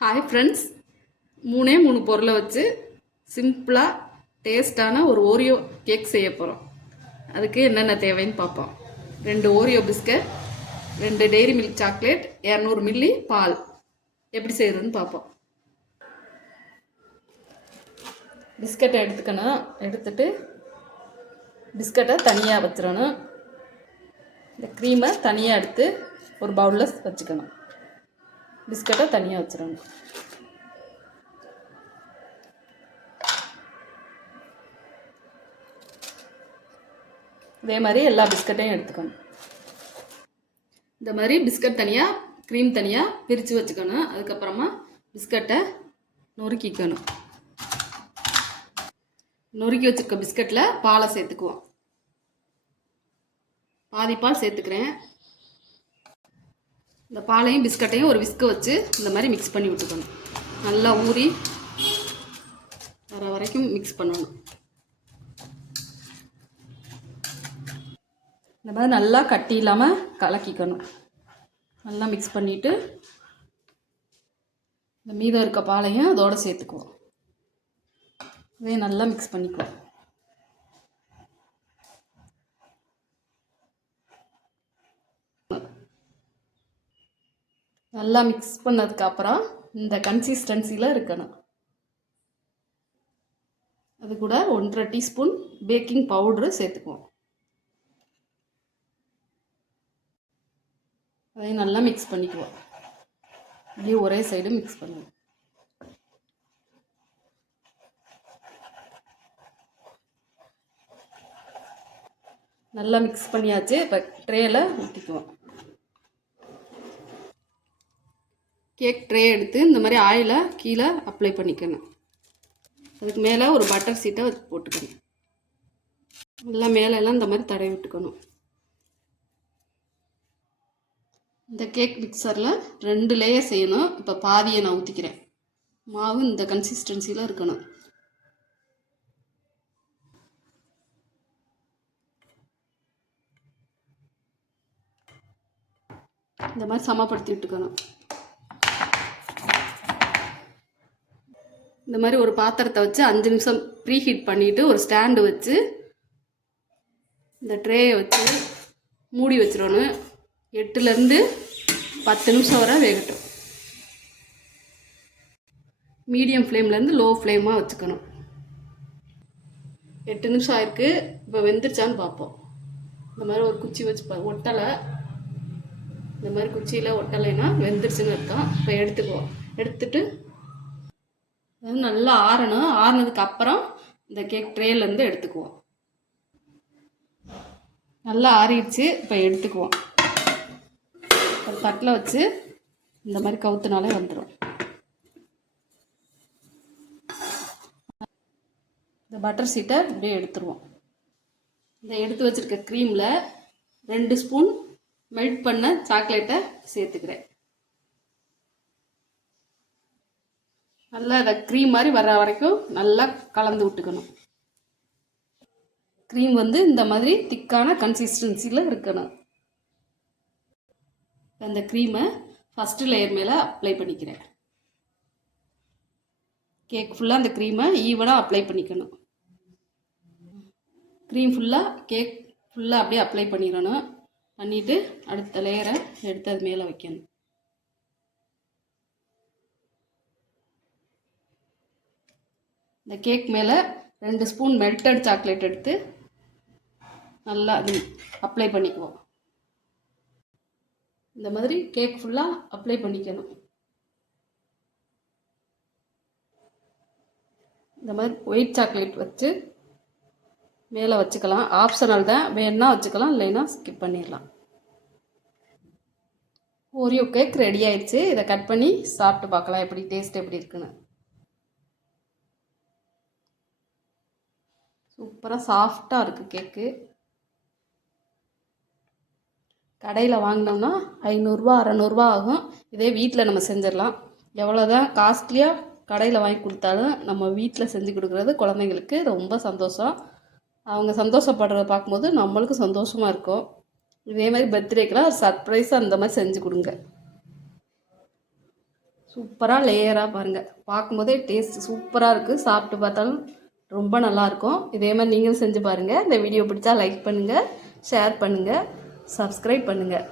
Hi friends, மூணு பொருளை வச்சு சிம்பிளாக டேஸ்டான ஒரு ஓரியோ கேக் செய்ய போகிறோம். அதுக்கு என்னென்ன தேவைன்னு பார்ப்போம். 2 Oreo biscuit, 2 dairy milk chocolate, 200 milli பால். எப்படி செய்கிறதுன்னு பார்ப்போம். பிஸ்கட்டை எடுத்துக்கணும். எடுத்துட்டு பிஸ்கட்டை தனியாக வச்சிடணும். இந்த க்ரீமை தனியாக எடுத்து ஒரு பவுலில் வச்சுக்கணும். பிஸ்கட்டை தனியாக வச்சிடணும். இதே மாதிரி எல்லா பிஸ்கட்டையும் எடுத்துக்கணும். இந்த மாதிரி பிஸ்கட் தனியாக, க்ரீம் தனியாக பிரித்து வச்சுக்கணும். அதுக்கப்புறமா பிஸ்கட்டை நொறுக்கிக்கணும். நொறுக்கி வச்சுருக்க பிஸ்கட்டில் பாலை சேர்த்துக்குவோம். பாதி பால் சேர்த்துக்கிறேன். இந்த பாலையும் பிஸ்கட்டையும் ஒரு விஸ்க வச்சு இந்த மாதிரி மிக்ஸ் பண்ணி விட்டுக்கணும். நல்லா ஊறி வர வரைக்கும் மிக்ஸ் பண்ணணும். இந்த மாதிரி நல்லா கட்டி இல்லாமல் கலக்கிக்கணும். நல்லா மிக்ஸ் பண்ணிவிட்டு இந்த மீதம் இருக்க பாலையும் அதோடு சேர்த்துக்குவோம். இதே நல்லா மிக்ஸ் பண்ணிக்குவோம். நல்லா மிக்ஸ் பண்ணதுக்கப்புறம் இந்த கன்சிஸ்டன்சியில் இருக்கணும். அது கூட 1.5 டீஸ்பூன் பேக்கிங் பவுட்ரு சேர்த்துக்குவோம். அதையும் நல்லா மிக்ஸ் பண்ணிக்குவோம். இப்படியே ஒரே சைடு மிக்ஸ் பண்ணுவோம். நல்லா மிக்ஸ் பண்ணியாச்சு. இப்போ ட்ரேயில் ஊற்றிக்குவோம். கேக் ட்ரே எடுத்து இந்த மாதிரி ஆயிலை கீழே அப்ளை பண்ணிக்கணும். அதுக்கு மேலே ஒரு பட்டர் சீட்டை போட்டுக்கணும். நல்லா மேலெல்லாம் இந்த மாதிரி தடவி விட்டுக்கணும். இந்த கேக் மிக்சரில் 2 லேயர் செய்யணும். இப்போ பாதியை நான் ஊற்றிக்கிறேன். மாவு இந்த கன்சிஸ்டன்சியில் இருக்கணும். இந்த மாதிரி சமப்படுத்தி விட்டுக்கணும். இந்த மாதிரி ஒரு பாத்திரத்தை வச்சு 5 நிமிஷம் ப்ரீ ஹீட் பண்ணிவிட்டு ஒரு ஸ்டாண்டு வச்சு இந்த ட்ரேயை வச்சு மூடி வச்சிடணும். 8லேருந்து 10 நிமிஷம் வரை வேகட்டும். மீடியம் ஃப்ளேம்லேருந்து லோ ஃப்ளேமாக வச்சுக்கணும். 8 நிமிஷம் ஆயிருக்கு. இப்போ வெந்துருச்சான்னு பார்ப்போம். இந்த மாதிரி ஒரு குச்சி வச்சு ஒட்டலை. இந்த மாதிரி குச்சியில் ஒட்டலைன்னா வெந்துருச்சுன்னு அர்த்தம். இப்போ எடுத்துக்குவோம். எடுத்துட்டு அது நல்லா ஆறணும். ஆறினதுக்கு அப்புறம் இந்த கேக் ட்ரேலேருந்து எடுத்துக்குவோம். நல்லா ஆறிடுச்சு. இப்போ எடுத்துக்குவோம். ஒரு தட்டில் வச்சு இந்த மாதிரி கவுத்துனாலே வந்துடும். இந்த பட்டர் சீட்டை இப்படியே எடுத்துருவோம். இந்த எடுத்து வச்சுருக்க க்ரீமில் 2 ஸ்பூன் மெல்ட் பண்ண சாக்லேட்டை சேர்த்துக்கிறேன். நல்லா அதை க்ரீம் மாதிரி வர்ற வரைக்கும் நல்லா கலந்து விட்டுக்கணும். க்ரீம் வந்து இந்த மாதிரி திக்கான கன்சிஸ்டன்சியில் இருக்கணும். அந்த க்ரீமை ஃபஸ்ட்டு லேயர் மேலே அப்ளை பண்ணிக்கிறேன். கேக் ஃபுல்லாக அந்த க்ரீமை ஈவனாக அப்ளை பண்ணிக்கணும். க்ரீம் ஃபுல்லாக கேக் ஃபுல்லாக அப்படியே அப்ளை பண்ணிடணும். பண்ணிவிட்டு அடுத்த லேயரை எடுத்து அது மேலே வைக்கணும். இந்த கேக் மேலே 2 ஸ்பூன் மெல்டட் சாக்லேட் எடுத்து நல்லா அது அப்ளை பண்ணிக்குவோம். இந்த மாதிரி கேக் ஃபுல்லாக அப்ளை பண்ணிக்கணும். இந்த மாதிரி ஒயிட் சாக்லேட் வச்சு மேலே வச்சுக்கலாம். ஆப்ஷனல் தான், வேணுன்னா வச்சுக்கலாம், இல்லைன்னா ஸ்கிப் பண்ணிடலாம். ஓரியோ கேக் ரெடி ஆயிடுச்சு. இதை கட் பண்ணி சாப்பிட்டு பார்க்கலாம் எப்படி டேஸ்ட் எப்படி இருக்குன்னு. சூப்பராக சாஃப்டாக இருக்குது கேக்கு. கடையில் வாங்கினோம்னா 500 600 ஆகும். இதே வீட்டில் நம்ம செஞ்சிடலாம். எவ்வளோதான் காஸ்ட்லியாக கடையில் வாங்கி கொடுத்தாலும் நம்ம வீட்டில் செஞ்சு கொடுக்குறது குழந்தைங்களுக்கு ரொம்ப சந்தோஷம். அவங்க சந்தோஷப்படுறத பார்க்கும்போது நம்மளுக்கும் சந்தோஷமாக இருக்கும். இதே மாதிரி பர்த்டேக்கெலாம் சர்ப்ரைஸாக அந்த மாதிரி செஞ்சு கொடுங்க. சூப்பராக லேயராக பாருங்கள், பார்க்கும்போதே டேஸ்ட் சூப்பராக இருக்குது. சாப்பிட்டு பார்த்தாலும் ரொம்ப நல்லாயிருக்கும். இதே மாதிரி நீங்களும் செஞ்சு பாருங்கள். இந்த வீடியோ பிடிச்சா லைக் பண்ணுங்கள், ஷேர் பண்ணுங்கள், சப்ஸ்கிரைப் பண்ணுங்கள்.